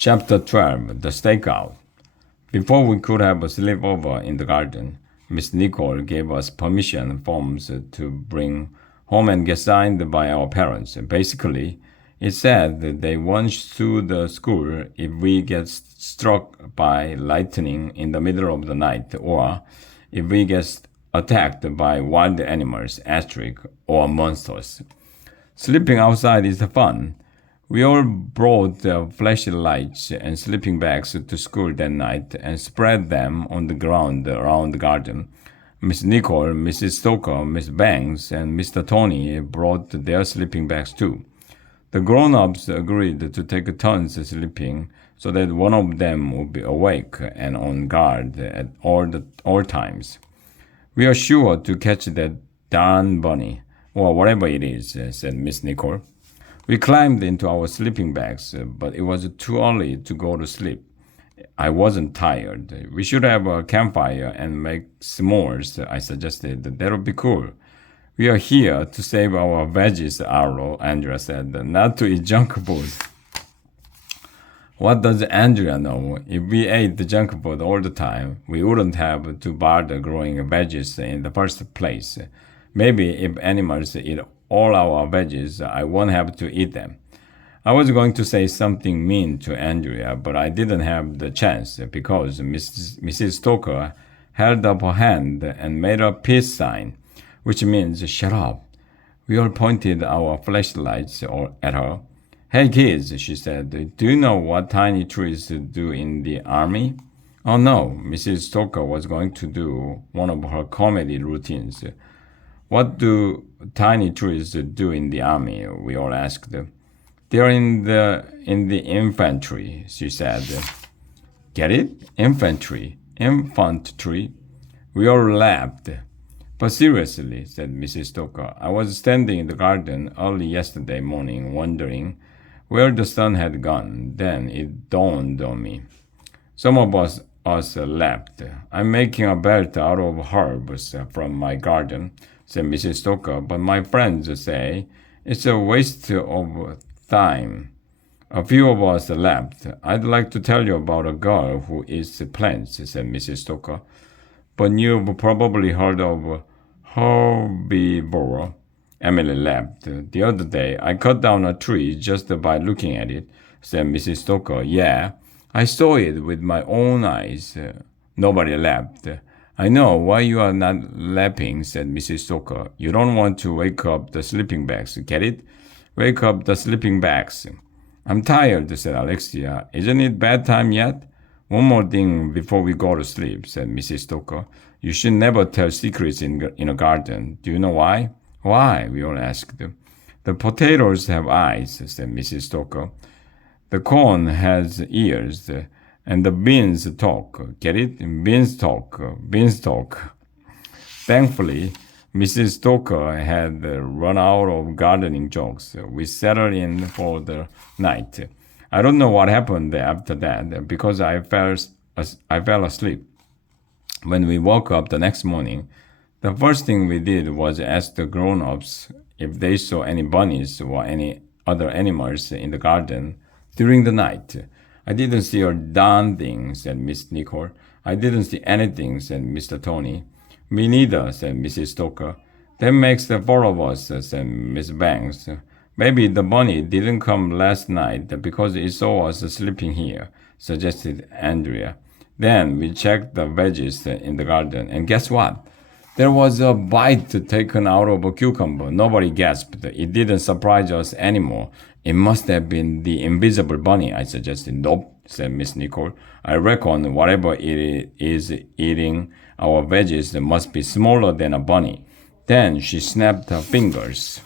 Chapter 12 The Stakeout. Before we could have a sleepover in the garden, Miss Nicole gave us permission forms to bring home and get signed by our parents. Basically, it said that they won't sue the school if we get struck by lightning in the middle of the night or if we get attacked by wild animals, or monsters. Sleeping outside is fun. We all brought flashlights and sleeping bags to school that night and spread them on the ground around the garden. Miss Nicole, Mrs. Stoker, Miss Banks, and Mr. Tony brought their sleeping bags too. The grown-ups agreed to take turns sleeping so that one of them would be awake and on guard at all times. "We are sure to catch that darn bunny, or whatever it is," said Miss Nicole. We climbed into our sleeping bags, but it was too early to go to sleep. I wasn't tired. "We should have a campfire and make s'mores," I suggested. "That would be cool." "We are here to save our veggies, Arlo," Andrea said, "not to eat junk food." What does Andrea know? If we ate the junk food all the time, we wouldn't have to bother growing veggies in the first place. Maybe if animals eat all our veggies, I won't have to eat them. I was going to say something mean to Andrea, but I didn't have the chance because Mrs. Stoker held up her hand and made a peace sign, which means shut up. We all pointed our flashlights at her. "Hey kids," she said, "do you know what tiny trees do in the army?" Oh no, Mrs. Stoker was going to do one of her comedy routines. "What do tiny trees do in the army?" we all asked. "They're in the infantry," she said. "Get it? Infantry. Infantry." We all laughed. "But seriously," said Mrs. Stoker, "I was standing in the garden early yesterday morning wondering where the sun had gone. Then it dawned on me." Some of us laughed. "I'm making a belt out of herbs from my garden," said Mrs. Stoker, "but my friends say it's a waste of time." A few of us laughed. "I'd like to tell you about a girl who eats plants," said Mrs. Stoker, "but you've probably heard of herbivore." Emily laughed. "The other day, I cut down a tree just by looking at it," said Mrs. Stoker. "Yeah, I saw it with my own eyes." Nobody laughed. "I know why you are not laughing," said Mrs. Stoker. "You don't want to wake up the sleeping bags, get it? Wake up the sleeping bags." "I'm tired," said Alexia. "Isn't it bedtime yet?" "One more thing before we go to sleep," said Mrs. Stoker. "You should never tell secrets in a garden. Do you know why?" "Why?" we all asked. "The potatoes have eyes," said Mrs. Stoker. "The corn has ears. And the beans talk. Get it? Beans talk. Beans talk." Thankfully, Mrs. Stoker had run out of gardening jokes. We settled in for the night. I don't know what happened after that because I fell asleep. When we woke up the next morning, the first thing we did was ask the grown-ups if they saw any bunnies or any other animals in the garden during the night. "I didn't see a darn thing," said Miss Nicole. "I didn't see anything," said Mr. Tony. "Me neither," said Mrs. Stoker. "That makes the four of us," said Miss Banks. "Maybe the bunny didn't come last night because it saw us sleeping here," suggested Andrea. Then we checked the veggies in the garden, and guess what? There was a bite taken out of a cucumber. Nobody gasped. It didn't surprise us anymore. "It must have been the invisible bunny," I suggested. "Nope," said Miss Nicole. "I reckon whatever it is eating our veggies must be smaller than a bunny." Then she snapped her fingers.